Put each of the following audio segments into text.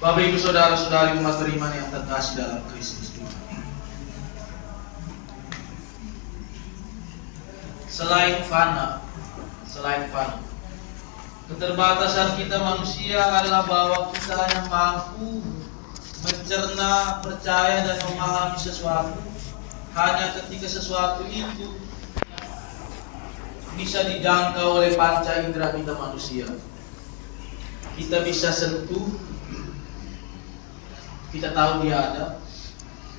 Bapak Ibu Saudara-saudari umat beriman yang terkasih dalam Kristus Tuhan. Selain fana, keterbatasan kita manusia adalah bahwa kita hanya mampu mencerna, percaya dan memahami sesuatu hanya ketika sesuatu itu bisa dijangkau oleh panca indera kita manusia. Kita bisa sentuh, kita tahu dia ada.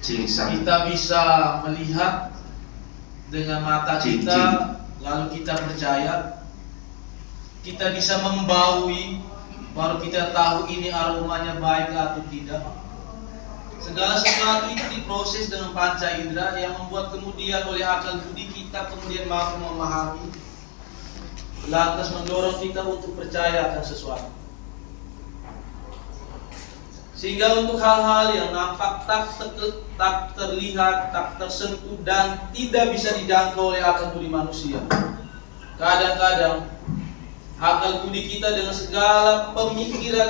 Kita bisa melihat dengan mata kita, lalu kita percaya. Kita bisa membaui, baru kita tahu ini aromanya baik atau tidak. Segala sesuatu itu diproses dengan panca indera yang membuat kemudian oleh akal budi kita kemudian mampu memahami, lantas mendorong kita untuk percaya akan sesuatu. Sehingga untuk hal-hal yang nampak tak terlihat, tak tersentuh dan tidak bisa dijangkau oleh akal budi manusia, kadang-kadang akal budi kita dengan segala pemikiran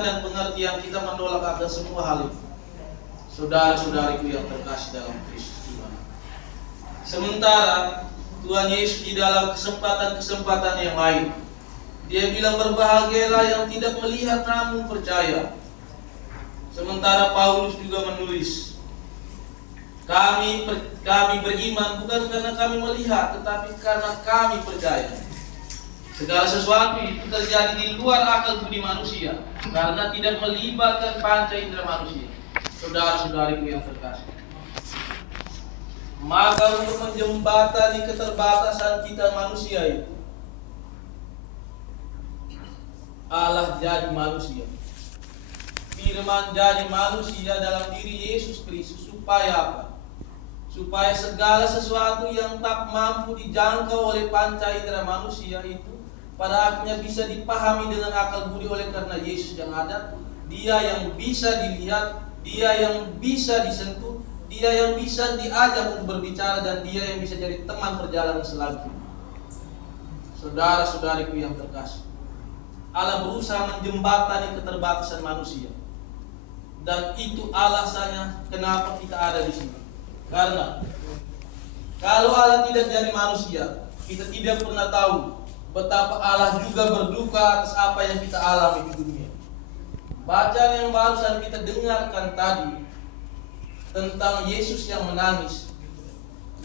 dan pengertian kita menolak akan semua hal itu. Saudara-saudariku yang terkasih dalam Kristus Tuhan. Sementara Tuhan Yesus di dalam kesempatan-kesempatan yang lain, Dia bilang berbahagialah yang tidak melihat namun percaya. Sementara Paulus juga menulis, kami beriman bukan karena kami melihat, tetapi karena kami percaya. Segala sesuatu itu terjadi di luar akal budi manusia karena tidak melibatkan panca indera manusia. Saudara-saudariku yang terkasih, maka untuk menjembatani keterbatasan kita manusia itu, Allah jadi manusia. Firman jadi manusia dalam diri Yesus Kristus supaya apa? Supaya segala sesuatu yang tak mampu dijangkau oleh panca indera manusia itu pada akhirnya bisa dipahami dengan akal budi oleh karena Yesus yang ada. Dia yang bisa dilihat, Dia yang bisa disentuh, Dia yang bisa diajak untuk berbicara, dan Dia yang bisa jadi teman perjalanan selanjutnya. Saudara-saudariku yang terkasih, Allah berusaha menjembatani keterbatasan manusia. Dan itu alasannya kenapa kita ada di sini. Karena kalau Allah tidak jadi manusia, kita tidak pernah tahu betapa Allah juga berduka atas apa yang kita alami di dunia. Bacaan yang barusan kita dengarkan tadi tentang Yesus yang menangis,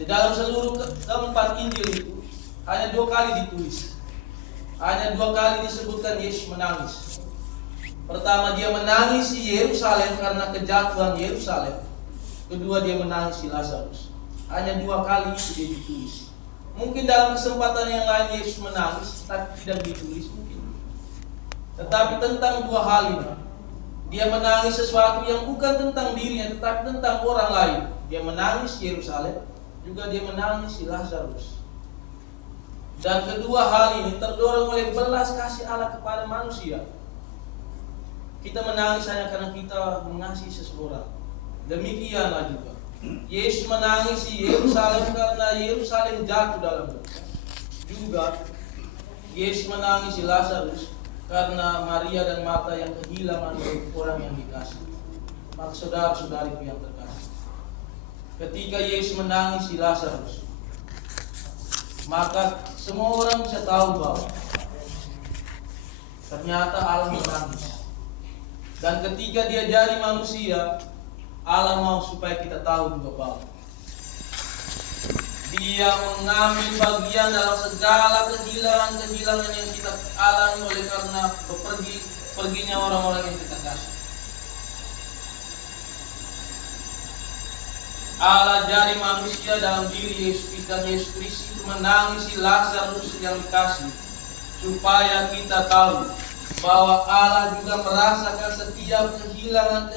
di dalam seluruh keempat Injil itu hanya 2 kali ditulis, hanya 2 kali disebutkan Yesus menangis. Pertama, dia menangis di Yerusalem karena kejatuhan Yerusalem. Kedua, dia menangis di Lazarus. Hanya 2 kali itu dia ditulis. Mungkin dalam kesempatan yang lain Yesus menangis, tapi tidak ditulis mungkin. Tetapi tentang 2 hal ini, dia menangis sesuatu yang bukan tentang dirinya, tetapi tentang orang lain. Dia menangis di Yerusalem, juga dia menangis di Lazarus. Dan kedua hal ini terdorong oleh belas kasih Allah kepada manusia. Kita menangis hanya karena kita mengasihi seseorang. Demikianlah juga Yesus menangis di Yerusalem karena Yerusalem jatuh dalam dosa. Juga Yesus menangis di Lazarus karena Maria dan Marta yang kehilangan orang yang dikasih. Maka saudara-saudariku yang terkasih, ketika Yesus menangis di Lazarus, maka semua orang bisa tahu bahwa ternyata Allah menangis. Dan ketika dia jadi manusia, Allah mau supaya kita tahu juga bahwa Dia mengambil bagian dalam segala kehilangan-kehilangan yang kita alami oleh karena perginya orang-orang yang kita kasih. Allah jadi manusia dalam diri Yesus, dan Yesus Kristus menangisi Lazarus yang dikasih, supaya kita tahu bahwa Allah juga merasakan setiap kehilangan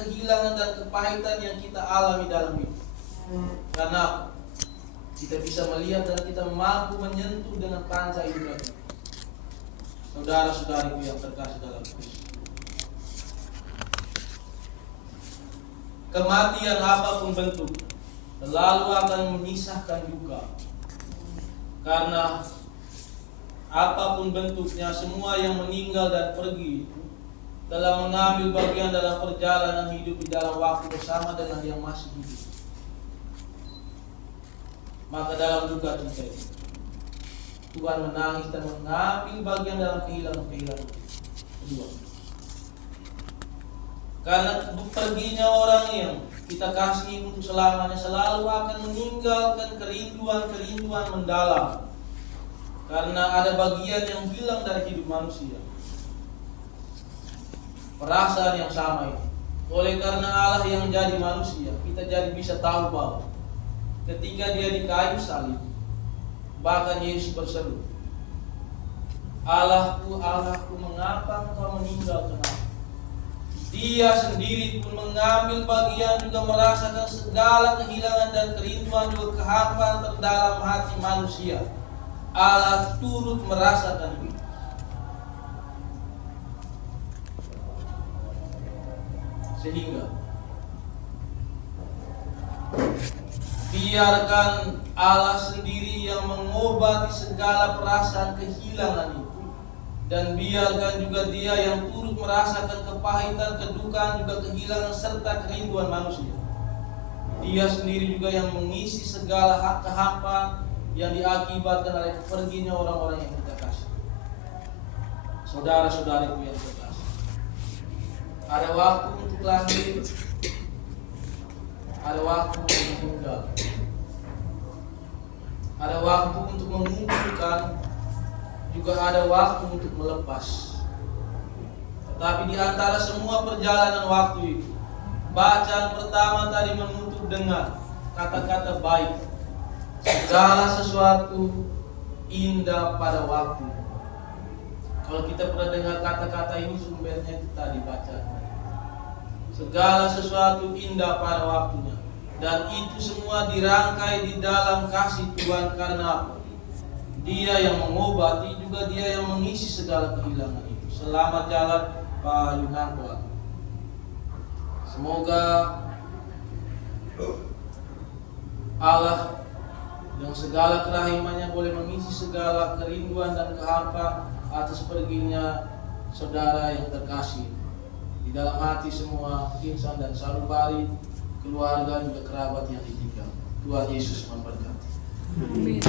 dan kepahitan yang kita alami dalam hidup. Karena kita bisa melihat dan kita mampu menyentuh dengan panca indera kita. Saudara-saudariku yang terkasih dalam Kristus, kematian apapun bentuk selalu akan memisahkan duka. Karena apapun bentuknya, semua yang meninggal dan pergi itu dalam mengambil bagian dalam perjalanan hidup di dalam waktu bersama dengan yang masih hidup. Maka dalam duka cita itu, Tuhan menangis dan mengambil bagian dalam kehilangan-kehilangan kedua. Karena perginya orang yang kita kasih untuk selamanya selalu akan meninggalkan kerinduan-kerinduan mendalam. Karena ada bagian yang hilang dari hidup manusia. Perasaan yang sama itu. Oleh karena Allah yang jadi manusia, kita jadi bisa tahu bahwa ketika dia di kayu salib, bahkan Yesus berseru, Allahku, Allahku, mengapa engkau meninggalkan aku? Dia sendiri pun mengambil bagian, juga merasakan segala kehilangan dan kerinduan, juga kehampaan terdalam hati manusia. Allah turut merasakan itu. Sehingga biarkan Allah sendiri yang mengobati segala perasaan kehilangan itu, dan biarkan juga Dia yang turut merasakan kepahitan, kedukaan, juga kehilangan serta kerinduan manusia. Dia sendiri juga yang mengisi segala hak kehampaan yang diakibatkan oleh perginya orang-orang yang kita kasih. Saudara-saudariku yang terkasih, ada waktu untuk lahir, ada waktu untuk meninggal, ada waktu untuk mengumpulkan, juga ada waktu untuk melepas. Tetapi di antara semua perjalanan waktu itu, bacaan pertama tadi menutup dengan kata-kata baik. Segala sesuatu indah pada waktu. Kalau kita pernah dengar kata-kata ini, sumbernya itu tadi bacaan. Segala sesuatu indah pada waktunya. Dan itu semua dirangkai di dalam kasih Tuhan. Karena apa? Dia yang mengobati, juga Dia yang mengisi segala kehilangan itu. Selamat jalan Pak Yunanto. Semoga Allah yang segala kerahimannya boleh mengisi segala kerinduan dan kehampaan atas perginya saudara yang terkasih. Di dalam hati semua insan dan sanubari, keluarga juga kerabat yang ditinggal. Tuhan Yesus memberkati. Amin.